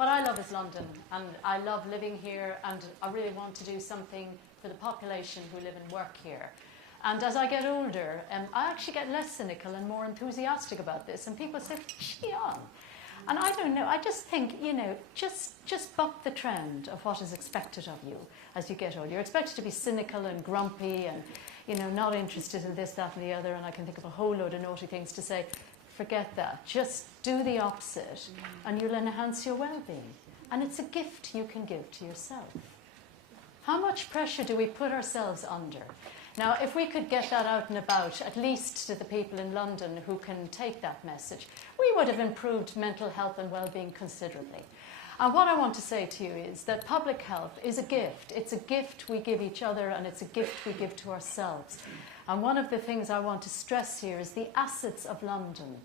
what I love is London, and I love living here, and I really want to do something for the population who live and work here. And as I get older, I actually get less cynical and more enthusiastic about this. And people say, "What's she on?" And I don't know. I just think, just buck the trend of what is expected of you as you get older. You're expected to be cynical and grumpy and, not interested in this, that, and the other. And I can think of a whole load of naughty things to say. Forget that. Just do the opposite, and you'll enhance your well-being. And it's a gift you can give to yourself. How much pressure do we put ourselves under? Now, if we could get that out and about, at least to the people in London who can take that message, we would have improved mental health and well-being considerably. And what I want to say to you is that public health is a gift. It's a gift we give each other, and it's a gift we give to ourselves. And one of the things I want to stress here is the assets of London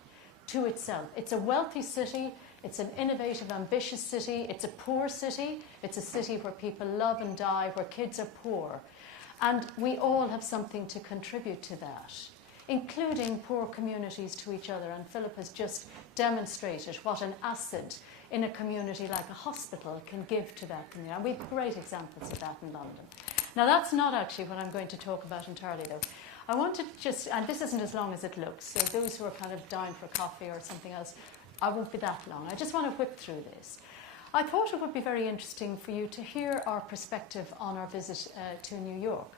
to itself. It's a wealthy city. It's an innovative, ambitious city. It's a poor city. It's a city where people love and die, where kids are poor. And we all have something to contribute to that, including poor communities to each other. And Philip has just demonstrated what an asset in a community like a hospital can give to that community. And we have great examples of that in London. Now, that's not actually what I'm going to talk about entirely, though. I want to just, and this isn't as long as it looks, so those who are kind of down for coffee or something else, I won't be that long. I just want to whip through this. I thought it would be very interesting for you to hear our perspective on our visit to New York.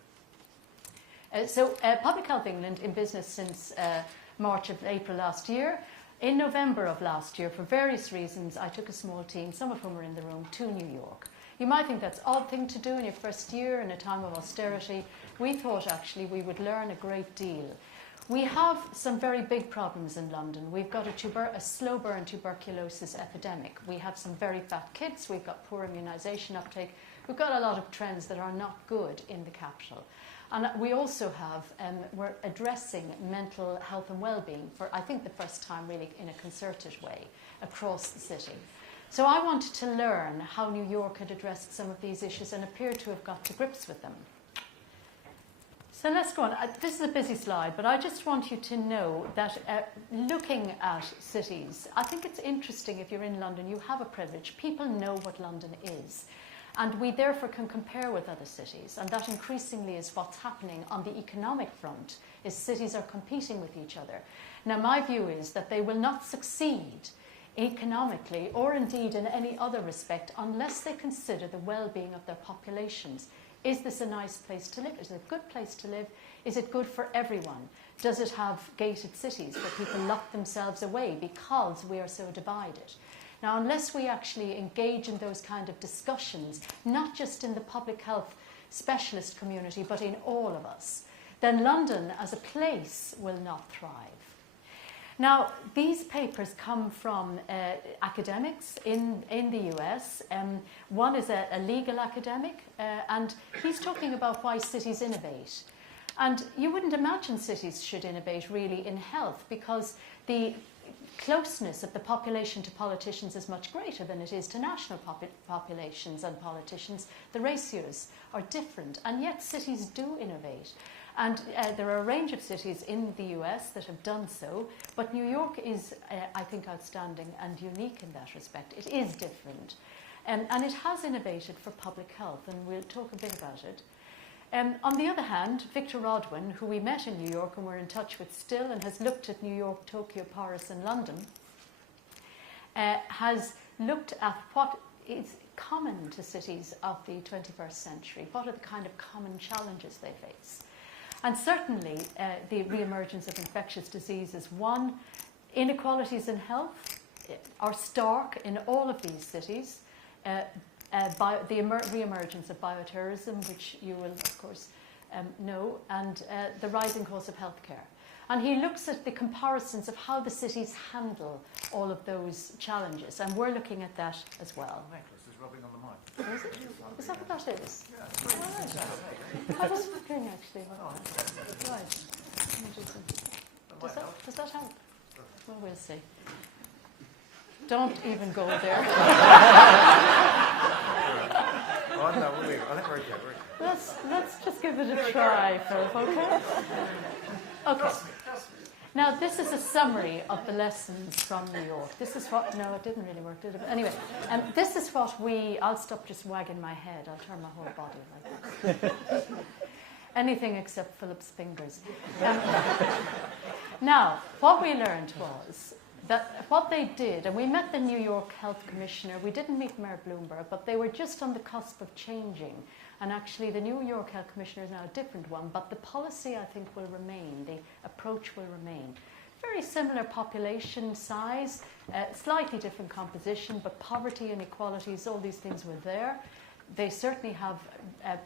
Public Health England in business since March of April last year. In November of last year, for various reasons, I took a small team, some of whom are in the room, to New York. You might think that's an odd thing to do in your first year in a time of austerity. We thought actually we would learn a great deal. We have some very big problems in London. We've got a slow burn tuberculosis epidemic. We have some very fat kids. We've got poor immunisation uptake. We've got a lot of trends that are not good in the capital. And we also have, we're addressing mental health and well-being for, I think, the first time really in a concerted way across the city. So I wanted to learn how New York had addressed some of these issues and appeared to have got to grips with them. So let's go on. This is a busy slide, but I just want you to know that looking at cities, I think it's interesting if you're in London, you have a privilege. People know what London is. And we therefore can compare with other cities. And that increasingly is what's happening on the economic front, is cities are competing with each other. Now, my view is that they will not succeed economically or indeed in any other respect unless they consider the well-being of their populations. Is this a nice place to live? Is it a good place to live? Is it good for everyone? Does it have gated cities where people lock themselves away because we are so divided? Now, unless we actually engage in those kind of discussions, not just in the public health specialist community, but in all of us, then London as a place will not thrive. Now, these papers come from academics in the US. One is a legal academic, and he's talking about why cities innovate. And you wouldn't imagine cities should innovate really in health, because the closeness of the population to politicians is much greater than it is to national populations and politicians. The ratios are different, and yet cities do innovate. And there are a range of cities in the US that have done so, but New York is, I think, outstanding and unique in that respect. It is different. And it has innovated for public health, and we'll talk a bit about it. On the other hand, Victor Rodwin, who we met in New York and we're in touch with still and has looked at New York, Tokyo, Paris and London, has looked at what is common to cities of the 21st century. What are the kind of common challenges they face? And certainly the re-emergence of infectious diseases. One, inequalities in health are stark in all of these cities. The re-emergence of bioterrorism, which you will, of course, know, and the rising cost of healthcare. And he looks at the comparisons of how the cities handle all of those challenges, and we're looking at that as well. Necklace is rubbing on the mic. Oh, is it? Is that what that is? Yeah. Oh, right. I was wondering, actually. Right. Does that help? Well, we'll see. Don't even go there. Oh, no, I think we're okay. Let's just give it a try, Philip, okay? Okay. Now, this is a summary of the lessons from New York. This is what, no, it didn't really work, did it? But anyway, this is what I'll stop just wagging my head. I'll turn my whole body like that. Anything except Philip's fingers. Now, what we learned was that what they did, and we met the New York Health Commissioner, we didn't meet Mayor Bloomberg, but they were just on the cusp of changing. And actually, the New York Health Commissioner is now a different one, but the policy, I think, will remain. The approach will remain. Very similar population size, slightly different composition, but poverty, inequalities, all these things were there. They certainly have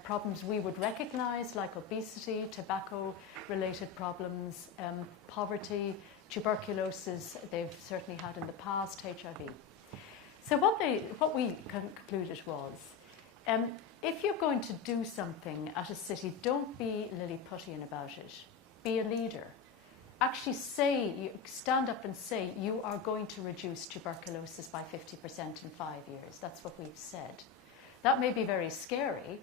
problems we would recognize, like obesity, tobacco-related problems, poverty, tuberculosis, they've certainly had in the past, HIV. So what we concluded was, if you're going to do something at a city, don't be Lilliputian about it. Be a leader. Actually stand up and say you are going to reduce tuberculosis by 50% in 5 years. That's what we've said. That may be very scary,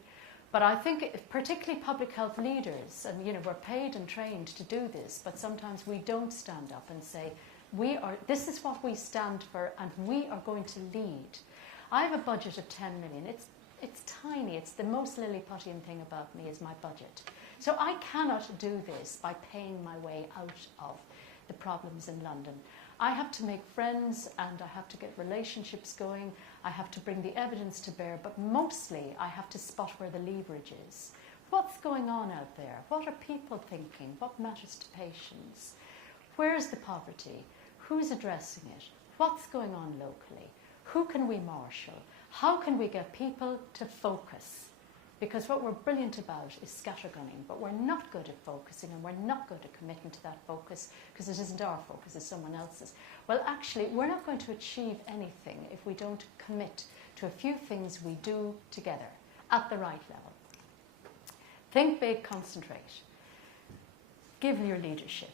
but I think particularly public health leaders, and we're paid and trained to do this, but sometimes we don't stand up and say, this is what we stand for and we are going to lead. I have a budget of 10 million. It's tiny. It's the most Lilliputian thing about me is my budget. So I cannot do this by paying my way out of the problems in London. I have to make friends and I have to get relationships going. I have to bring the evidence to bear, but mostly I have to spot where the leverage is. What's going on out there? What are people thinking? What matters to patients? Where's the poverty? Who's addressing it? What's going on locally? Who can we marshal? How can we get people to focus? Because what we're brilliant about is scattergunning, but we're not good at focusing and we're not good at committing to that focus because it isn't our focus, it's someone else's. Well, actually, we're not going to achieve anything if we don't commit to a few things we do together at the right level. Think big, concentrate. Give your leadership.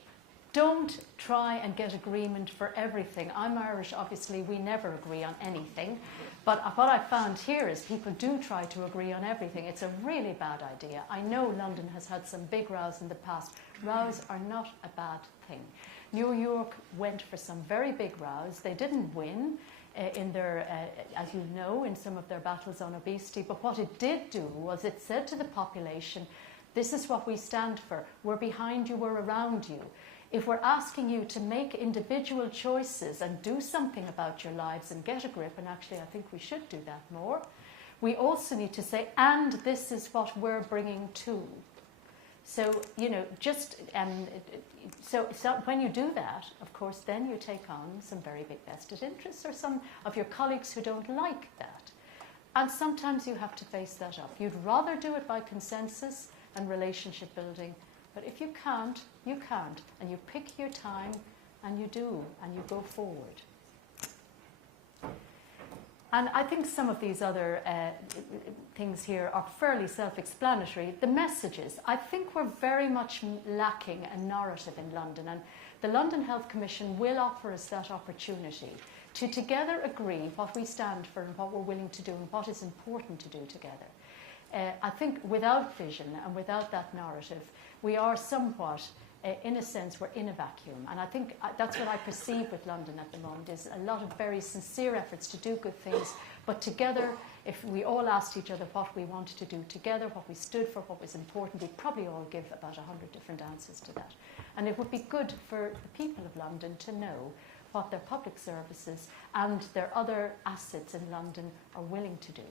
Don't try and get agreement for everything. I'm Irish, obviously, we never agree on anything. But what I found here is people do try to agree on everything. It's a really bad idea. I know London has had some big rows in the past. Rows are not a bad thing. New York went for some very big rows. They didn't win in their, as you know, in some of their battles on obesity. But what it did do was it said to the population, this is what we stand for. We're behind you, we're around you. If we're asking you to make individual choices and do something about your lives and get a grip, and actually I think we should do that more, we also need to say, and this is what we're bringing too. So, so when you do that, of course, then you take on some very big vested interests or some of your colleagues who don't like that. And sometimes you have to face that up. You'd rather do it by consensus and relationship building. But if you can't, you can't. And you pick your time, and you do, and you go forward. And I think some of these other things here are fairly self-explanatory. The messages, I think we're very much lacking a narrative in London. And the London Health Commission will offer us that opportunity to together agree what we stand for and what we're willing to do and what is important to do together. I think without vision and without that narrative, we are somewhat, in a sense, we're in a vacuum. And I think that's what I perceive with London at the moment, is a lot of very sincere efforts to do good things. But together, if we all asked each other what we wanted to do together, what we stood for, what was important, we'd probably all give about 100 different answers to that. And it would be good for the people of London to know what their public services and their other assets in London are willing to do.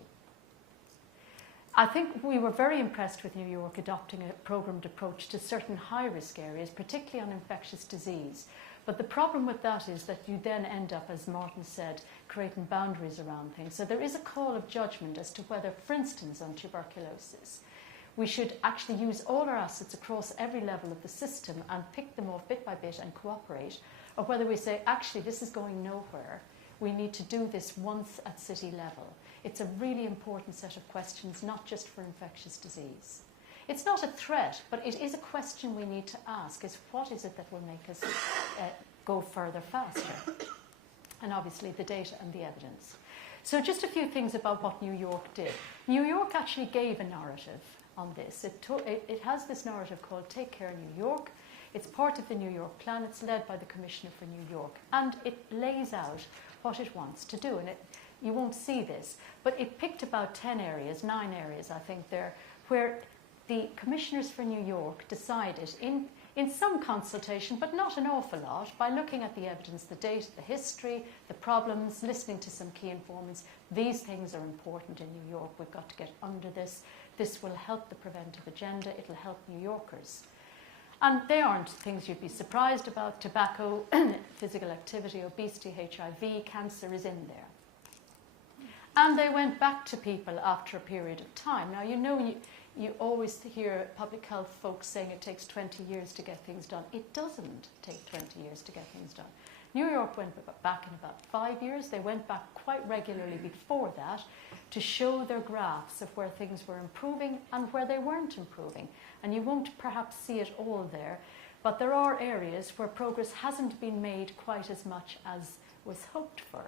I think we were very impressed with New York adopting a programmed approach to certain high-risk areas, particularly on infectious disease. But the problem with that is that you then end up, as Martin said, creating boundaries around things. So there is a call of judgment as to whether, for instance, on tuberculosis, we should actually use all our assets across every level of the system and pick them off bit by bit and cooperate, or whether we say, actually, this is going nowhere. We need to do this once at city level. It's a really important set of questions, not just for infectious disease. It's not a threat, but it is a question we need to ask, is what is it that will make us go further faster? And obviously the data and the evidence. So just a few things about what New York did. New York actually gave a narrative on this. It has this narrative called Take Care New York. It's part of the New York plan. It's led by the Commissioner for New York. And it lays out what it wants to do. And you won't see this, but it picked about 9 areas, I think, there, where the Commissioners for New York decided in some consultation, but not an awful lot, by looking at the evidence, the data, the history, the problems, listening to some key informants. These things are important in New York. We've got to get under this. This will help the preventive agenda. It'll help New Yorkers. And they aren't things you'd be surprised about. Tobacco, physical activity, obesity, HIV, cancer is in there. And they went back to people after a period of time. Now, you always hear public health folks saying it takes 20 years to get things done. It doesn't take 20 years to get things done. New York went back in about 5 years. They went back quite regularly before that to show their graphs of where things were improving and where they weren't improving. And you won't perhaps see it all there, but there are areas where progress hasn't been made quite as much as was hoped for.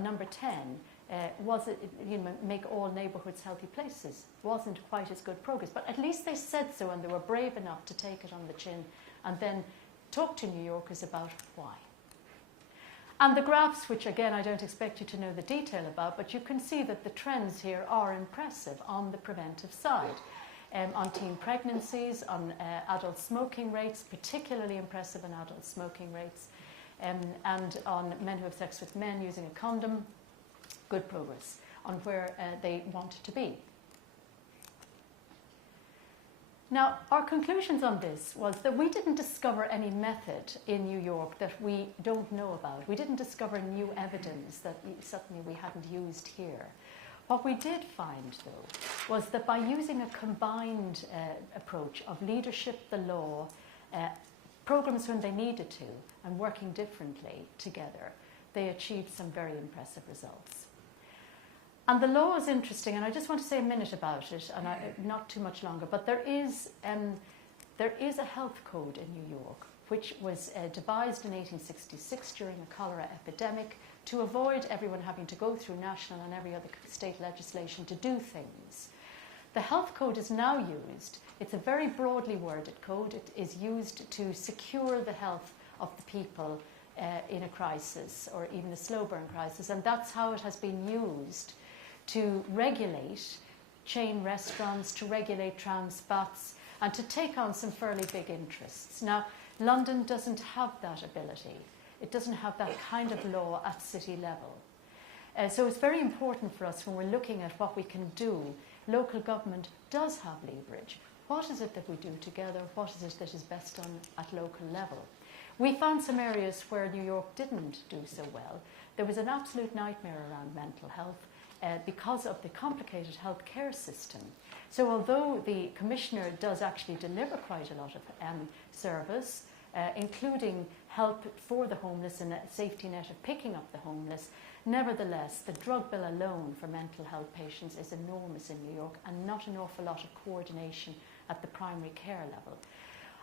Number 10, was it, make all neighbourhoods healthy places? Wasn't quite as good progress, but at least they said so, and they were brave enough to take it on the chin and then talk to New Yorkers about why. And the graphs, which again I don't expect you to know the detail about, but you can see that the trends here are impressive on the preventive side. On teen pregnancies, on adult smoking rates, particularly impressive on adult smoking rates, and on men who have sex with men using a condom. Good progress on where they wanted to be. Now, our conclusions on this was that we didn't discover any method in New York that we don't know about. We didn't discover new evidence that suddenly we hadn't used here. What we did find, though, was that by using a combined approach of leadership, the law, programs when they needed to, and working differently together, they achieved some very impressive results. And the law is interesting, and I just want to say a minute about it, and not too much longer, but there is a health code in New York which was devised in 1866 during a cholera epidemic to avoid everyone having to go through national and every other state legislation to do things. The health code is now used. It's a very broadly worded code. It is used to secure the health of the people in a crisis, or even a slow burn crisis, and that's how it has been used to regulate chain restaurants, to regulate trans fats, and to take on some fairly big interests. Now, London doesn't have that ability. It doesn't have that kind of law at city level. So it's very important for us when we're looking at what we can do. Local government does have leverage. What is it that we do together? What is it that is best done at local level? We found some areas where New York didn't do so well. There was an absolute nightmare around mental health because of the complicated healthcare system. So although the Commissioner does actually deliver quite a lot of service, including help for the homeless and a safety net of picking up the homeless, nevertheless, the drug bill alone for mental health patients is enormous in New York, and not an awful lot of coordination at the primary care level.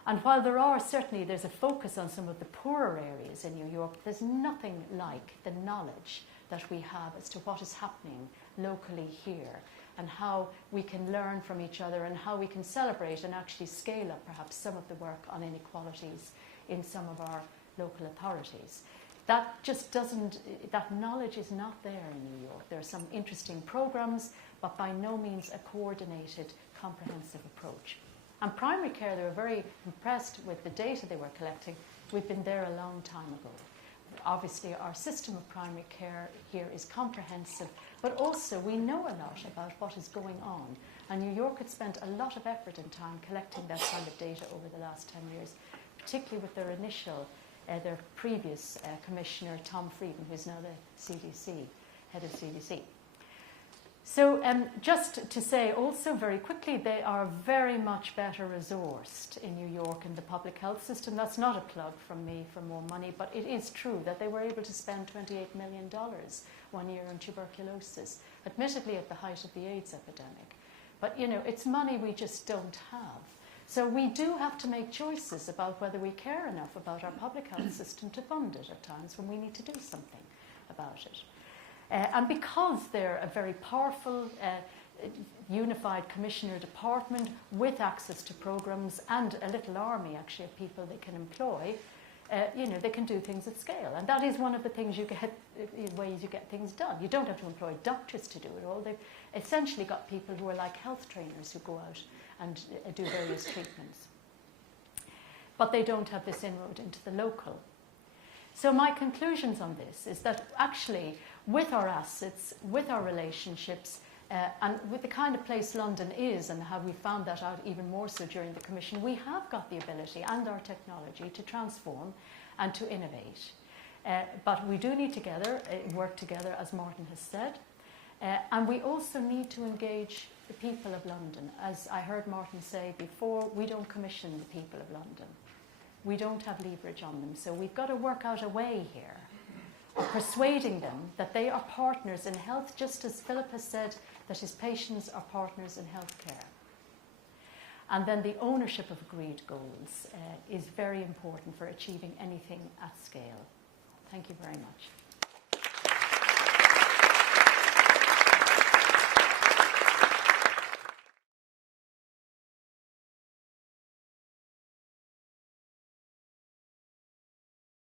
And while there's a focus on some of the poorer areas in New York, there's nothing like the knowledge that we have as to what is happening locally here, and how we can learn from each other, and how we can celebrate and actually scale up perhaps some of the work on inequalities in some of our local authorities. That knowledge is not there in New York. There are some interesting programs, but by no means a coordinated, comprehensive approach. And primary care, they were very impressed with the data they were collecting. We've been there a long time ago. Obviously, our system of primary care here is comprehensive, but also we know a lot about what is going on. And New York had spent a lot of effort and time collecting that kind of data over the last 10 years, particularly with their previous commissioner, Tom Frieden, who's now the CDC, head of CDC. So just to say also very quickly, they are very much better resourced in New York in the public health system. That's not a plug from me for more money, but it is true that they were able to spend $28 million 1 year on tuberculosis, admittedly at the height of the AIDS epidemic. But, it's money we just don't have. So we do have to make choices about whether we care enough about our public health system to fund it at times when we need to do something about it. And because they're a very powerful unified commissioner department with access to programs and a little army actually of people they can employ, they can do things at scale. And that is one of the things ways you get things done. You don't have to employ doctors to do it all. They've essentially got people who are like health trainers who go out and do various treatments. But they don't have this inroad into the local. So my conclusions on this is that actually with our assets, with our relationships, and with the kind of place London is and how we found that out even more so during the Commission, we have got the ability and our technology to transform and to innovate. But we do need to work together, as Martin has said. And we also need to engage the people of London. As I heard Martin say before, we don't commission the people of London. We don't have leverage on them. So we've got to work out a way here of persuading them that they are partners in health, just as Philip has said that his patients are partners in healthcare. And then the ownership of agreed goals is very important for achieving anything at scale. Thank you very much.